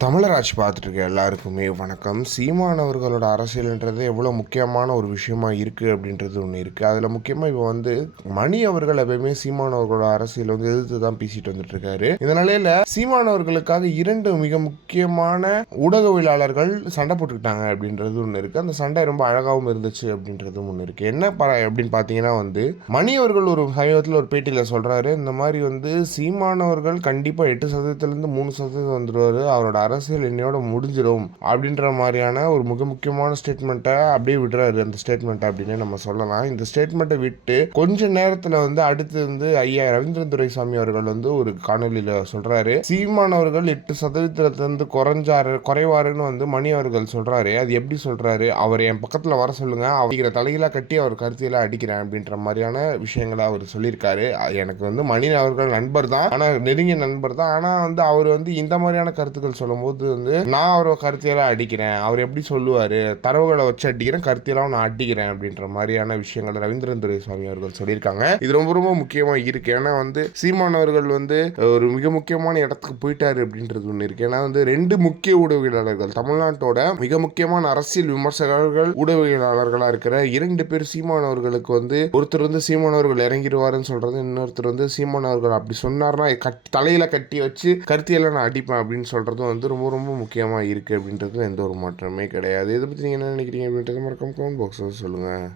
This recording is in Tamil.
தமிழராட்சி பார்த்துட்டு எல்லாருக்குமே வணக்கம். சீமான் அவர்களோட அரசியல்ன்றது எவ்வளோ முக்கியமான ஒரு விஷயமா இருக்குது அப்படின்றது ஒன்று இருக்குது அதில் முக்கியமாக இப்போ வந்து மணி அவர்கள் எப்பயுமே சீமான் அவர்களோட அரசியல் வந்து எதிர்த்து தான் பேசிட்டு வந்துட்டு இருக்காரு இந்த நிலையில சீமான் அவர்களுக்காக இரண்டு மிக முக்கியமான ஊடகவியலாளர்கள் சண்டை போட்டுக்கிட்டாங்க அப்படின்றது ஒன்று இருக்குது அந்த சண்டை ரொம்ப அழகாகவும் இருந்துச்சு அப்படின்றதும் ஒன்று இருக்குது என்ன ப அப்படின்னு பார்த்தீங்கன்னா வந்து மணி அவர்கள் ஒரு சமீபத்தில் ஒரு பேட்டியில் சொல்கிறாரு இந்த மாதிரி வந்து சீமானவர்கள் கண்டிப்பாக எட்டு சதவீதத்துலேருந்து மூணு சதவீதம் வந்துடுவார் அவரோட அரசியல் என்னையோட முடிஞ்சிடும் அப்படின்ற மாதிரியான ஒரு மிக முக்கியமான ஸ்டேட்மெண்ட்டை அப்படியே விடுறாரு அந்த ஸ்டேட்மெண்ட் அப்படின்னு நம்ம சொல்லலாம். இந்த ஸ்டேட்மெண்ட்டை விட்டு கொஞ்ச நேரத்தில் வந்து அடுத்து வந்து ஐயா ரவீந்திரன் துரைசாமி அவர்கள் வந்து ஒரு காணொலியில் சொல்றாரு. சீமான் அவர்கள் எட்டு சதவீதத்திலிருந்து குறைஞ்சாரு குறைவாருன்னு வந்து மணி அவர்கள் சொல்றாரு. அது எப்படி சொல்றாரு? அவர் என் பக்கத்தில் வர சொல்லுங்க. அவங்கிற தலையில கட்டி அவர் கருத்தியெல்லாம் அடிக்கிறேன் அப்படின்ற மாதிரியான விஷயங்களை அவர் சொல்லியிருக்காரு. அது எனக்கு வந்து மணி அவர்கள் நண்பர் தான் ஆனால் நெருங்கிய நண்பர் தான் ஆனால் வந்து அவர் வந்து இந்த மாதிரியான கருத்துக்கள் போது வந்து நான் அவரை கருத்தியெல்லாம் அடிக்கிறேன். அவர் எப்படி சொல்லுவார்? தரவுகளை வச்சு அடிக்கிறேன் கருத்தியெல்லாம் நான் அடிக்கிறேன். அப்படின்ற மாதிரியான விஷயங்கள் ரவீந்திரன் துரைசாமி அவர்கள் சொல்லியிருக்காங்க. இது ரொம்ப ரொம்ப முக்கியமாக இருக்கு. ஏன்னா வந்து சீமான் அவர்கள் வந்து ஒரு மிக முக்கியமான இடத்துக்கு போயிட்டாரு அப்படின்றது ஒன்று இருக்கு. ஏன்னா வந்து ரெண்டு முக்கிய ஊடகவியலாளர்கள் தமிழ்நாட்டோட மிக முக்கியமான அரசியல் விமர்சகர்கள் ஊடகவியலாளர்களாக இருக்கிற இரண்டு பேர் சீமான் அவர்களுக்கு வந்து ஒருத்தர் வந்து சீமான் அவர்கள் இறங்கிடுவாருன்னு சொல்றது இன்னொருத்தர் வந்து சீமான் அவர்கள் அப்படி சொன்னார்னா கட் தலையில கட்டி வச்சு கருத்தியெல்லாம் நான் அடிப்பேன் அப்படின்னு சொல்றதும் வந்து ரொம்ப ரொம்ப முக்கியமாக இருக்குது அப்படின்றது எந்த ஒரு மாற்றமே கிடையாது. இதை பற்றி நீங்கள் என்ன நினைக்கிறீங்க அப்படின்றத மறக்காம கமெண்ட் பாக்ஸில் சொல்லுங்கள்